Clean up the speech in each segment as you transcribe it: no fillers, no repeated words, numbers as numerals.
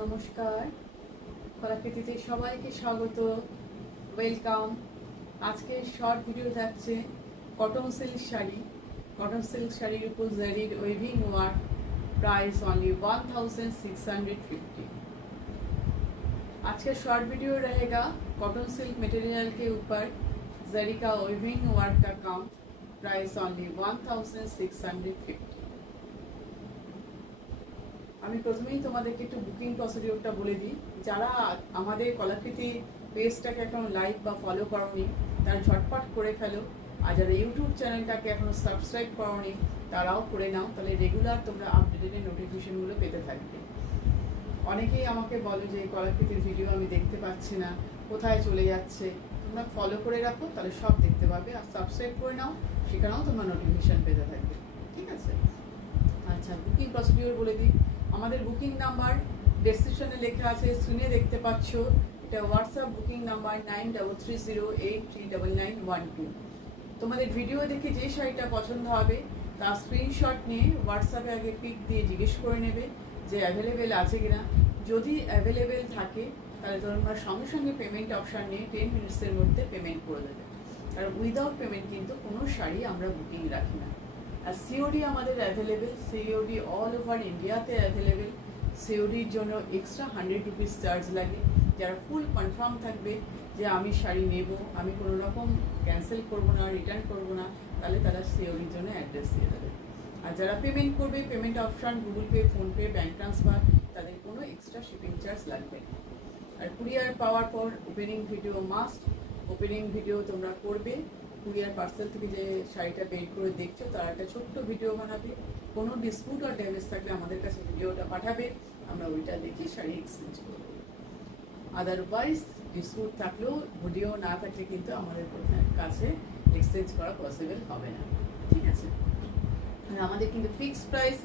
নমস্কার, কলাকৃতিতে সবাইকে স্বাগত, ওয়েলকাম। আজকে শর্ট ভিডিও থাকছে cotton silk sari. Cotton silk শাড়ির উপর জারির ওয়েভিং ওয়ার্ক, প্রাইস অনলি 1650। आज का शॉर्ट वीडियो रहेगा कॉटन सिल्क मटेरियल के ऊपर जरी का वेविंग वर्क का काम, प्राइस ओनली 1650। আমি প্রথমেই তোমাদেরকে একটু বুকিং প্রসিডিওরটা বলে দিই। যারা আমাদের কলাকৃতি পেজটাকে এখন লাইক বা ফলো করোনি তারা ঝটপট করে ফেলো, আর যারা ইউটিউব চ্যানেলটাকে এখনো সাবস্ক্রাইব করোনি তারাও করে নাও, তাহলে রেগুলার তোমরা আপডেটেড নোটিফিকেশনগুলো পেতে থাকবে। অনেকেই আমাকে বলো যে কলাকৃতির ভিডিও আমি দেখতে পাচ্ছি না, কোথায় চলে যাচ্ছে। তোমরা ফলো করে রাখো, তাহলে সব দেখতে পাবে, আর সাবস্ক্রাইব করে নাও, সেখানেও তোমরা নোটিফিকেশন পেতে থাকবে। ঠিক আছে? আচ্ছা, বুকিং প্রসিডিওর বলে দিই। আমাদের বুকিং নাম্বার ডেসক্রিপশনে লেখা আছে, স্ক্রিনে দেখতে পাচ্ছ। এটা হোয়াটসঅ্যাপ বুকিং নাম্বার 9330839912। তোমাদের ভিডিও দেখে যে শাড়িটা পছন্দ হবে তার স্ক্রিনশট নিয়ে হোয়াটসঅ্যাপে আগে পিক দিয়ে জিজ্ঞেস করে নেবে যে অ্যাভেলেবেল আছে কিনা। যদি অ্যাভেলেবেল থাকে তাহলে তোমরা সঙ্গে সঙ্গে পেমেন্ট অপশান নিয়ে 10 মিনিটসের মধ্যে পেমেন্ট করে দেবে। কারণ উইদাউট পেমেন্ট কিন্তু কোনো শাড়ি আমরা বুকিং রাখি না। আর সিওডি আমাদের অ্যাভেলেবেল, সিওডি অল ওভার ইন্ডিয়াতে অ্যাভেলেবেল। সিওডির জন্য এক্সট্রা 100 রুপিস চার্জ লাগে। যারা ফুল কনফার্ম থাকবে যে আমি শাড়ি নেব, আমি কোনো রকম ক্যান্সেল করবো না, রিটার্ন করবো না, তাহলে তারা সিওডির জন্য অ্যাড্রেস দিয়ে দেবে। আর যারা পেমেন্ট করবে, payment option Google pay, PhonePe, bank transfer, তাদের কোনো এক্সট্রা শিপিং চার্জ লাগবে। আর কুরিয়ার পাওয়ার পর opening video must. Opening video তোমরা করবে। কুরিয়ার পার্সেল থেকে যে শাড়িটা বের করে দেখছো তার একটা ছোট্ট ভিডিও বানাবে। কোনো ডিসপুট আর ড্যামেজ থাকলে আমাদের কাছে ভিডিওটা পাঠাবে, আমরা ওইটা দেখে শাড়ি এক্সচেঞ্জ করব। আদারওয়াইজ ডিসপুট থাকলেও ভিডিও না থাকলে কিন্তু আমাদের কাছে এক্সচেঞ্জ করা পসিবল হবে না। ঠিক আছে? আর আমাদের কিন্তু ফিক্সড প্রাইস,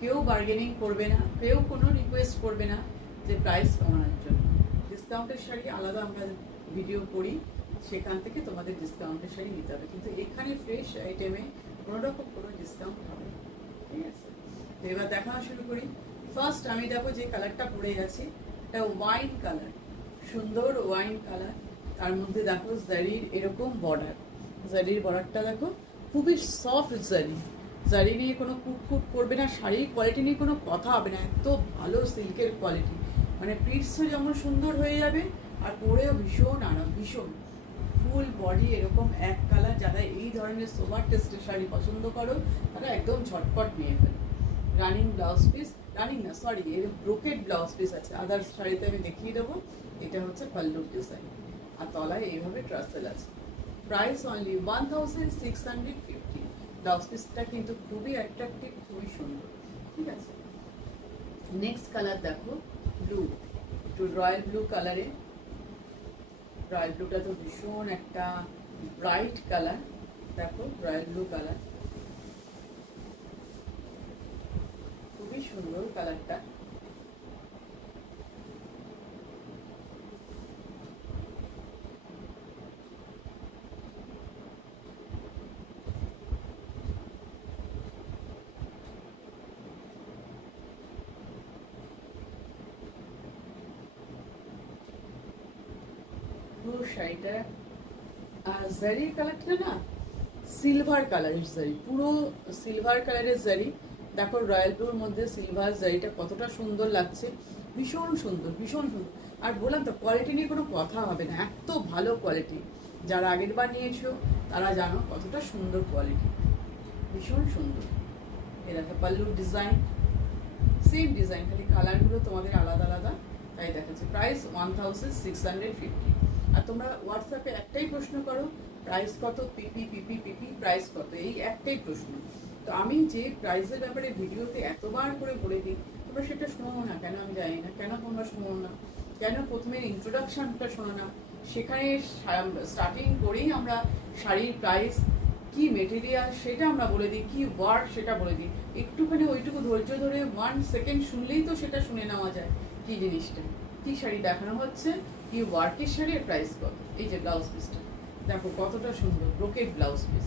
কেউ বার্গেনিং করবে না, কেউ কোনো রিকোয়েস্ট করবে না যে প্রাইস কমানোর জন্য। ডিসকাউন্টের শাড়ি আলাদা আমরা ভিডিও করি, সেখান থেকে তোমাদের ডিসকাউন্টের শাড়ি নিতে হবে, কিন্তু এখানে ফ্রেশ আইটেমে কোনো রকম কোনো ডিসকাউন্ট হবে না। ঠিক আছে? তো এবার দেখানো শুরু করি। ফার্স্ট আমি দেখো যে কালারটা পরে গেছি, এটা ওয়াইন কালার, সুন্দর ওয়াইন কালার। তার মধ্যে দেখো জারির এরকম বর্ডার, জারির বর্ডারটা দেখো খুবই সফট জারি। জারি নিয়ে কোনো কুটকুট করবে না, শাড়ির কোয়ালিটি নিয়ে কোনো কথা হবে না, এত ভালো সিল্কের কোয়ালিটি। মানে প্রিন্টসও যেমন সুন্দর হয়ে যাবে আর পরেও ভীষণ আরাম, ভীষণ ফুল বডি এরকম এক কালার। যারা এই ধরনের সোভার টেস্টের শাড়ি পছন্দ করো তারা একদম ঝটপট নিয়ে ফেলো। রানিং ব্লাউজ পিস, রানিং না সরি, এর ব্রোকেড ব্লাউজ পিস আছে। আদার শাড়িতে আমি দেখিয়ে দেবো। এটা হচ্ছে পাল্লুর ডিজাইন, আর তলায় এইভাবে ট্রাসেল আছে। Price only 1650। ব্লাউজ পিসটা কিন্তু খুবই অ্যাট্রাকটিভ, খুবই সুন্দর। ঠিক আছে? নেক্সট কালার দেখো ব্লু, একটু রয়্যাল ব্লু কালারে। রয়্যাল ব্লুটা তো ভীষণ একটা ব্রাইট কালার। দেখো রয়্যাল ব্লু কালার, খুবই সুন্দর কালারটা। পুরো শাড়িটা, আর জারির কালারটা না সিলভার কালারের জারি, পুরো সিলভার কালারের জারি। দেখো রয়্যাল ব্লুর মধ্যে সিলভার জারিটা কতটা সুন্দর লাগছে, ভীষণ সুন্দর, ভীষণ সুন্দর। আর বললাম তো কোয়ালিটি নিয়ে কোনো কথা হবে না, এত ভালো কোয়ালিটি। যারা আগের বার নিয়েছো তারা জানো কতটা সুন্দর কোয়ালিটি, ভীষণ সুন্দর। এরকম পাল্লুর ডিজাইন, সেম ডিজাইন, খালি কালারগুলো তোমাদের আলাদা আলাদা, তাই দেখাচ্ছে। প্রাইস 1650। আর তোমরা হোয়াটসঅ্যাপে একটাই প্রশ্ন করো, প্রাইস কত, পিপি পিপি পিপি, প্রাইস কত, এই একটাই প্রশ্ন। তো আমি যে প্রাইসের ব্যাপারে ভিডিওতে এতবার করে বলে দিই, তোমরা সেটা শোনো না কেন আমি জানি না। কেন তোমরা শোনো না, কেন প্রথমে ইন্ট্রোডাকশনটা শোনো না? সেখানে স্টার্টিং করেই আমরা শাড়ির প্রাইস, কি মেটেরিয়াল সেটা আমরা বলে দিই, কি ওয়ার্ক সেটা বলে দিই। একটুখানি ওইটুকু ধৈর্য ধরে 1 সেকেন্ড শুনলেই তো সেটা শুনে নেওয়া যায় কি জিনিসটা, কি শাড়ি দেখানো হচ্ছে, কি ওয়ার্কের শাড়ি, এর প্রাইস কত। এই যে ব্লাউজ পিসটা দেখো কতটা সুন্দর, ব্রোকেড ব্লাউজ পিস,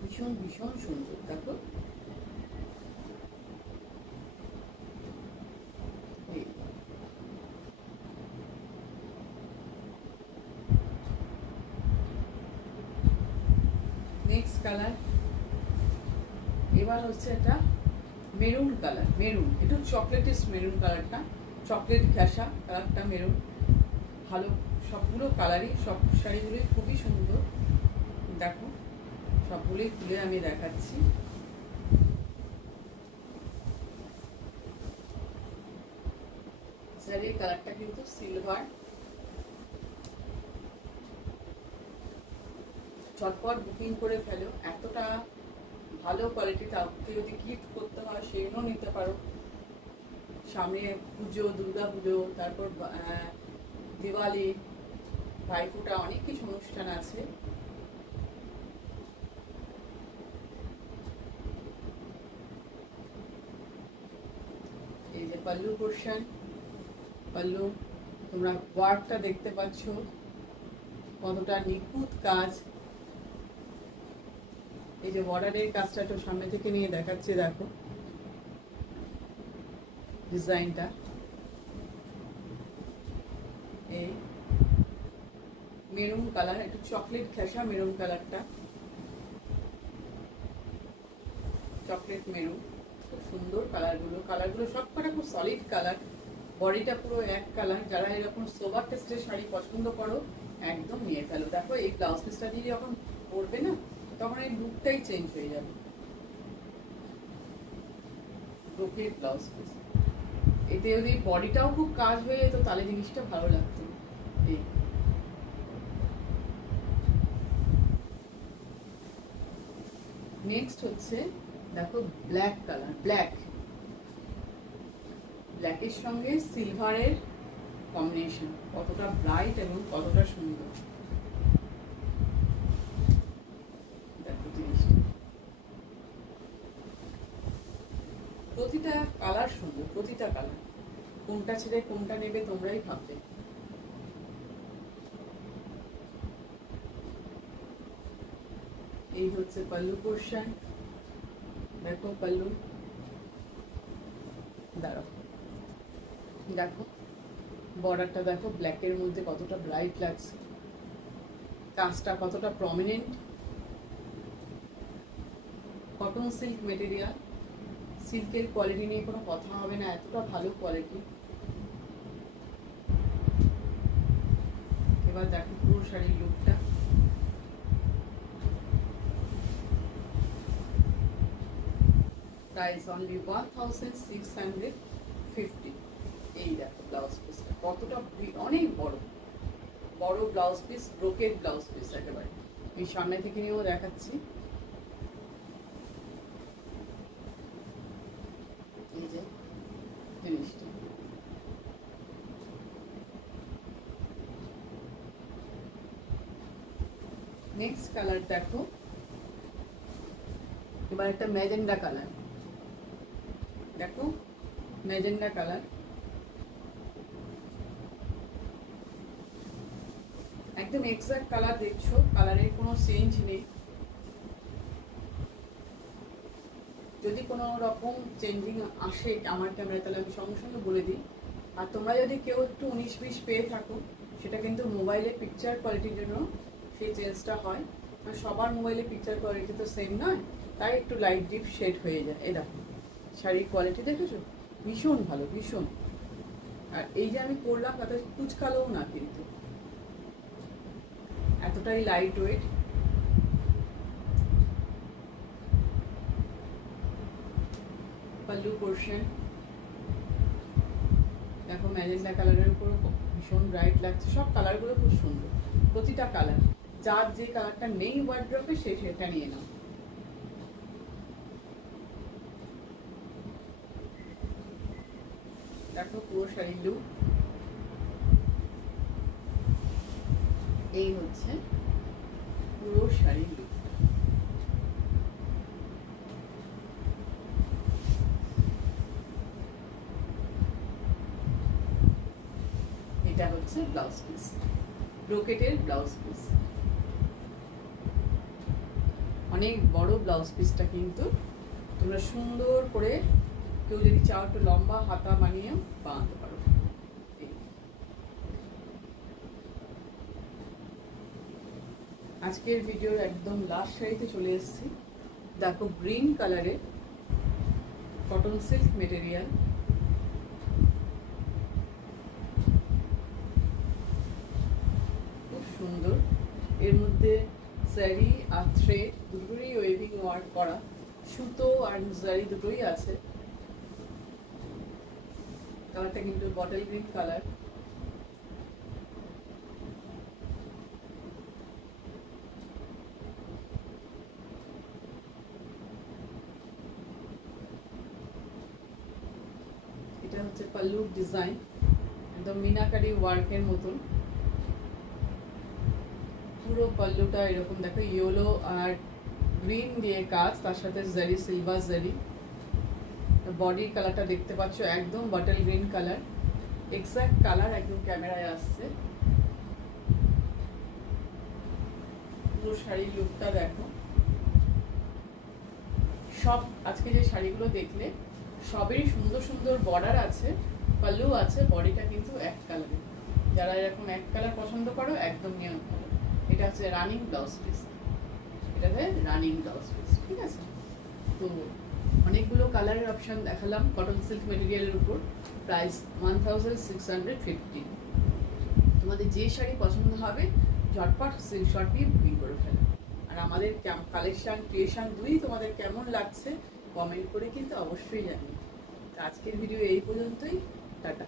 ভীষণ ভীষণ সুন্দর। দেখো নেক্সট কালার এবার হচ্ছে এটা মেরুন কালার, মেরুন একটু চকলেটিস মেরুন কালারটা, চকলেট ঘেঁষা কালারটা মেরুন। ভালো, সবগুলো কালারই, সব শাড়িগুলোই খুবই সুন্দর। দেখো সবগুলোই খুলে আমি দেখাচ্ছি। শাড়ির কালারটা কিন্তু সিলভার। চটপট বুকিং করে ফেলো, এতটা ভালো কোয়ালিটি। তাকে যদি গিফট করতে হয় সেগুলো নিতে পারো। সামনে পুজো, দুর্গা পুজো, তারপর দিওয়ালি, ভাইফোঁটা, অনেক কিছু অনুষ্ঠান আছে। এই যে পাল্লু পোর্শন, পাল্লু তোমরা ওয়ার্কটা দেখতে পাচ্ছ কতটা নিখুঁত কাজ। এই যে বর্ডারের কাজটা একটু সামনে থেকে নিয়ে দেখাচ্ছে, দেখো ডিজাইনটা। এই মেরুন কালার, একটু চকলেট ঘেঁষা মেরুন কালারটা, চকলেট মেরুন, খুব সুন্দর কালারগুলো। কালারগুলো সব কটা খুব সলিড কালার, বডিটা পুরো এক কালার। যারা এরকম সোবার টেস্টের শাড়ি পছন্দ করো একদম নিয়ে ফেলো। দেখো এই ব্লাউজ পিসটা দিয়ে যখন পরবে না তখন এই লুকটাই চেঞ্জ হয়ে যাবে। ব্রোকেড ব্লাউজ পিস, এতে যদি বডিটাও খুব কাজ হয়ে যেত তাহলে জিনিসটা ভালো লাগতো। এই নেক্সট হচ্ছে দেখো ব্ল্যাক কালার, ব্ল্যাকের সঙ্গে সিলভারের কম্বিনেশন, কতটা ব্রাইট এবং কতটা সুন্দর। দেখো জিনিসটা, প্রতিটা কালার সুন্দর, প্রতিটা কালার। কোনটা ছেড়ে কোনটা নেবে তোমরাই ভাববে। এই হচ্ছে পাল্লু পোর্শন, দেখো পাল্লু, দাঁড়াও দেখো বর্ডারটা দেখো ব্ল্যাকের মধ্যে কতটা ব্রাইট লাগছে, কাজটা কতটা প্রমিনেন্ট। কটন সিল্ক মেটেরিয়াল, সিল্কের কোয়ালিটি নিয়ে কোনো কথা হবে না, এতটা ভালো কোয়ালিটি। এবার দেখো পুরো শাড়ির লুকটা। Price only 1650। এই দেখো ব্লাউজ পিসটা কতটা, অনেক বড় বড় blouse piece, brocade blouse piece একেবারে। এই সামনে থেকে নিয়েও দেখাচ্ছি। এই যে জিনিসটা, নেক্সট কালার দেখো, এবার একটা ম্যাজেন্ডা কালার, দেখো ম্যাজেন্ডা কালার, একদম এক্সাক্ট কালার দেখছো, কালারের কোনো চেঞ্জ নেই। যদি কোনো রকম চেঞ্জিং আসে আমার ক্যামেরায় তাহলে আমি সঙ্গে সঙ্গে বলে দিই। আর তোমরা যদি কেউ একটু 19-20 পেয়ে থাকো সেটা কিন্তু মোবাইলের পিকচার কোয়ালিটির জন্য সেই চেঞ্জটা হয়। আর সবার মোবাইলের পিকচার কোয়ালিটি তো সেম নয়, তাই একটু লাইট ডিপ শেড হয়ে যায়। এই দেখো শাড়ির কোয়ালিটি দেখেছো, ভীষণ ভালো, ভীষণ। আর এই যে আমি পরলাম তাতে কুচকালোও না, কিন্তু এতটাই লাইট ওয়েট। পাল্লু পোর্শন দেখো ম্যাজেন্ডা কালারের উপর ভীষণ ব্রাইট লাগছে। সব কালারগুলো খুব সুন্দর, প্রতিটা কালার। যার যে কালারটা নেই ওয়ার্ড্রপে সেটা নিয়ে নাও। দেখো পুরো শাড়ির লুক। এই হচ্ছে পুরো শাড়ির লুক। এটা হচ্ছে ব্লাউজ পিস, ব্রোকেটের ব্লাউজ পিস। অনেক বড় ব্লাউজ পিসটা, কিন্তু তোমরা সুন্দর করে কেউ যদি চাও একটু লম্বা হাতা বানিয়ে বানাতে পারো। আজকের ভিডিওর একদম লাস্ট শাড়িতে চলে এসেছি। দেখো গ্রিন কালারের কটন সিল্ক মেটেরিয়াল, খুব সুন্দর। এর মধ্যে জারি আর থ্রেড দুটোরই ওয়েভিং ওয়ার্ক করা, সুতো আর জারি দুটোই আছে। কালারটা কিন্তু বটল গ্রিন কালার। এটা হচ্ছে পাল্লুর ডিজাইন, একদম মিনাকারি ওয়ার্কের মতন। পুরো পাল্লুটা এরকম দেখো ইয়েলো আর গ্রিন দিয়ে কাজ, তার সাথে জারি, সিলভার জারি। বডির কালারটা দেখতে পাচ্ছ একদম bottle green colour, exact colour একদম ক্যামেরায় আসছে। পুরো শাড়ির লুকটা দেখো। সব আজকে যে শাড়িগুলো দেখলে সবেরই সুন্দর সুন্দর বর্ডার আছে, পাল্লু আছে, বডিটা কিন্তু এক কালারে। যারা এরকম এক কালার পছন্দ করো একদম নিয়ম ভালো। এটা হচ্ছে রানিং ব্লাউজ পিস, এটাতে রানিং ব্লাউজ পিস, ঠিক আছে। তো অনেকগুলো কালারের অপশান দেখালাম কটন সিল্ক মেটেরিয়ালের উপর। প্রাইস 1650। তোমাদের যে শাড়ি পছন্দ হবে ঝটপট স্ক্রিনশট নিয়ে বুকিং করে ফেলো। আর আমাদের কালেকশন ক্রিয়েশন দুই তোমাদের কেমন লাগছে কমেন্ট করে কিন্তু অবশ্যই জানিও। আজকের ভিডিও এই পর্যন্তই, টাটা।